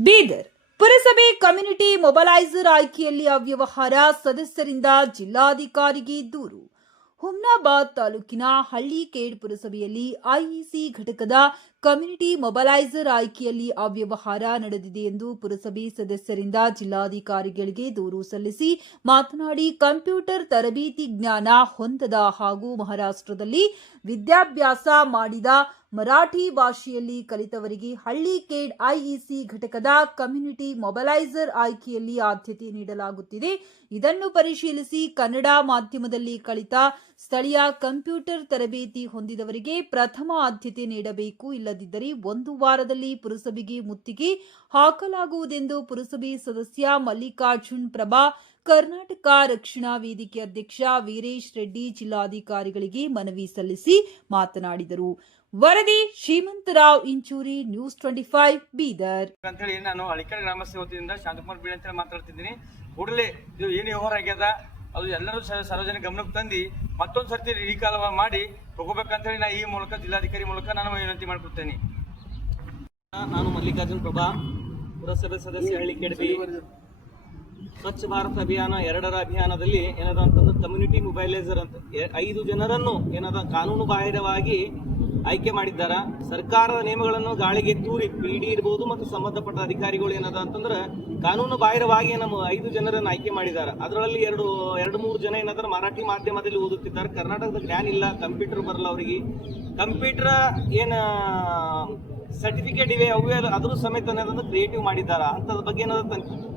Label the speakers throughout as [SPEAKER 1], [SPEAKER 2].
[SPEAKER 1] ಬೀದರ್ ಪುರಸಭೆ ಕಮ್ಯುನಿಟಿ ಮೊಬಲೈಸರ್ ಆಯ್ಕೆಯಲ್ಲಿ ಅವ್ಯವಹಾರ ಸದಸ್ಯರಿಂದ ಜಿಲ್ಲಾಧಿಕಾರಿಗೆ ದೂರು. ಹುಮ್ನಾಬಾದ್ ತಾಲೂಕಿನ ಹಳ್ಳಿಕೇಡ್ ಪುರಸಭೆಯಲ್ಲಿ ಐಇಸಿ ಘಟಕದ ಕಮ್ಯುನಿಟಿ ಮೊಬಲೈಸರ್ ಆಯ್ಕೆಯಲ್ಲಿ ಅವ್ಯವಹಾರ ನಡೆದಿದೆ ಎಂದು ಪುರಸಭೆ ಸದಸ್ಯರಿಂದ ಜಿಲ್ಲಾಧಿಕಾರಿಗಳಿಗೆ ದೂರು ಸಲ್ಲಿಸಿ ಮಾತನಾಡಿ ಕಂಪ್ಯೂಟರ್ ತರಬೇತಿ ಜ್ಞಾನ ಹೊಂದದ ಹಾಗೂ ಮಹಾರಾಷ್ಟ್ರದಲ್ಲಿ ವಿದ್ಯಾಭ್ಯಾಸ ಮಾಡಿದ ಮರಾಠಿ ಭಾಷೆಯಲ್ಲಿ ಕಲಿತವರಿಗೆ ಹಳ್ಳಿ ಕೇಡ್ ಐಇಸಿ ಘಟಕದ ಕಮ್ಯುನಿಟಿ ಮೊಬಲೈಸರ್ ಆಯ್ಕೆಯಲ್ಲಿ ಆದ್ಯತೆ ನೀಡಲಾಗುತ್ತಿದೆ. ಇದನ್ನು ಪರಿಶೀಲಿಸಿ ಕನ್ನಡ ಮಾಧ್ಯಮದಲ್ಲಿ ಕಲಿತ ಸ್ಥಳೀಯ ಕಂಪ್ಯೂಟರ್ ತರಬೇತಿ ಹೊಂದಿದವರಿಗೆ ಪ್ರಥಮ ಆದ್ಯತೆ ನೀಡಬೇಕು ಇಲ್ಲದಿದ್ದರೆ ಒಂದು ವಾರದಲ್ಲಿ ಪುರಸಭೆಗೆ ಮುತ್ತಿಗೆ ಹಾಕಲಾಗುವುದೆಂದು ಪುರಸಭೆ ಸದಸ್ಯ ಮಲ್ಲಿಕಾರ್ಜುನ್ ಪ್ರಭಾ, ಕರ್ನಾಟಕ ರಕ್ಷಣಾ ವೇದಿಕೆ ಅಧ್ಯಕ್ಷ ವೀರೇಶ್ ರೆಡ್ಡಿ ಜಿಲ್ಲಾಧಿಕಾರಿಗಳಿಗೆ ಮನವಿ ಸಲ್ಲಿಸಿ ಮಾತನಾಡಿದರು. ವರದಿ Shrimantrao Inchuri, news twenty five, Bidar.
[SPEAKER 2] ಅಂತೇಳಿ ನಾನು ಹಳಿಕಲ್ ಗ್ರಾಮಸ್ಥರ ವತಿಯಿಂದ ಶಾಂತಕುಮಾರ್ ಬೀಳ್ ಅಂತೇಳಿ ಮಾತಾಡ್ತಿದ್ದೀನಿ. ಕೂಡಲೇ ಇದು ಏನು ವ್ಯವಹಾರ ಆಗ್ಯದ? ಅದು ಎಲ್ಲರೂ ಸಾರ್ವಜನಿಕ ಗಮನಕ್ಕೆ ತಂದು ಮತ್ತೊಂದು ಸರ್ತಿ ರೀಕಾಲ ಮಾಡಿ ತಗೋಬೇಕಂತೇಳಿ ನಾ ಈ ಮೂಲಕ ಜಿಲ್ಲಾಧಿಕಾರಿ ಮೂಲಕ ನಾನು ವಿನಂತಿ ಮಾಡ್ಕೊಡ್ತೇನೆ.
[SPEAKER 3] ನಾನು ಮಲ್ಲಿಕಾರ್ಜುನ್ ಪ್ರಭಾ, ಪುರಸಭೆ ಸದಸ್ಯ ಹಳ್ಳಿ ಕೆಡಬಿ ಸ್ವಚ್ಛ ಭಾರತ ಅಭಿಯಾನ ಎರಡರ ಅಭಿಯಾನದಲ್ಲಿ ಏನದ ಅಂತಂದ್ರೆ ಕಮ್ಯುನಿಟಿ ಮೊಬೈಲೈಸರ್ ಅಂತ ಐದು ಜನರನ್ನು ಏನದ ಕಾನೂನು ಬಾಹಿರವಾಗಿ ಆಯ್ಕೆ ಮಾಡಿದ್ದಾರ? ಸರ್ಕಾರದ ನಿಯಮಗಳನ್ನು ಗಾಳಿಗೆ ತೂರಿ ಪಿಡಿ ಇರ್ಬೋದು ಮತ್ತು ಸಂಬಂಧಪಟ್ಟ ಅಧಿಕಾರಿಗಳು ಏನದ ಅಂತಂದ್ರೆ ಕಾನೂನು ಬಾಹಿರವಾಗಿ ನಮ್ಮ ಐದು ಜನರನ್ನು ಆಯ್ಕೆ ಮಾಡಿದ್ದಾರೆ. ಅದರಲ್ಲಿ ಎರಡು ಎರಡು ಮೂರು ಜನ ಏನಾದ್ರೆ ಮರಾಠಿ ಮಾಧ್ಯಮದಲ್ಲಿ ಓದುತ್ತಿದ್ದಾರೆ. ಕರ್ನಾಟಕದ ಜ್ಞಾನ ಇಲ್ಲ, ಕಂಪ್ಯೂಟರ್ ಬರಲ್ಲ ಅವರಿಗೆ. ಕಂಪ್ಯೂಟರ್ ಏನ ಸರ್ಟಿಫಿಕೇಟ್ ಇವೆ, ಅವೇ ಅದ್ರ ಸಮೇತ ಕ್ರಿಯೇಟಿವ್ ಮಾಡಿದ್ದಾರೆ? ಅಂತದ ಬಗ್ಗೆ ಏನದ ಹಾ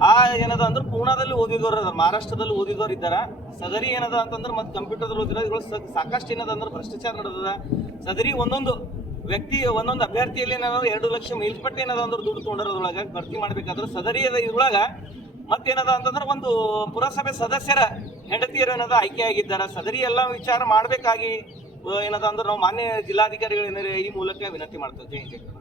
[SPEAKER 3] ಆ ಏನದ ಅಂದ್ರೆ ಪೂನಾದಲ್ಲಿ ಓದಿದವರು ಅದ ಮಹಾರಾಷ್ಟ್ರದಲ್ಲಿ ಓದಿದವರು ಇದ್ದಾರ. ಸದರಿ ಏನದ ಅಂತಂದ್ರೆ ಮತ್ತೆ ಕಂಪ್ಯೂಟರ್ದಲ್ಲಿ ಓದಿರೋ ಸ- ಸಾಕಷ್ಟು ಏನದ ಅಂದ್ರೆ ಭ್ರಷ್ಟಾಚಾರ ನಡೆದದ. ಸದರಿ ಒಂದೊಂದು ವ್ಯಕ್ತಿ, ಒಂದೊಂದು ಅಭ್ಯರ್ಥಿಯಲ್ಲಿ ಏನಾದ್ರು ಎರಡು ಲಕ್ಷ ಮೇಲ್ಪಟ್ಟು ಏನದ ಅಂದ್ರೆ ದುಡ್ಡು ತೊಗೊಂಡಿರೋದ್ರೊಳಗೆ ಭರ್ತಿ ಮಾಡ್ಬೇಕಾದ್ರೆ ಸದರಿ ಅದ ಇದ್ರೊಳಗ ಮತ್ತೇನದ ಅಂತಂದ್ರೆ ಒಂದು ಪುರಸಭೆ ಸದಸ್ಯರ ಹೆಂಡತಿಯರು ಏನದ ಆಯ್ಕೆ ಆಗಿದ್ದಾರೆ. ಸದರಿ ಎಲ್ಲ ವಿಚಾರ ಮಾಡಬೇಕಾಗಿ, ಏನದ ಅಂದ್ರೆ ನಾವು ಮಾನ್ಯ ಜಿಲ್ಲಾಧಿಕಾರಿಗಳು ಏನಾರ ಈ ಮೂಲಕ ವಿನಂತಿ ಮಾಡ್ತೇವೆ.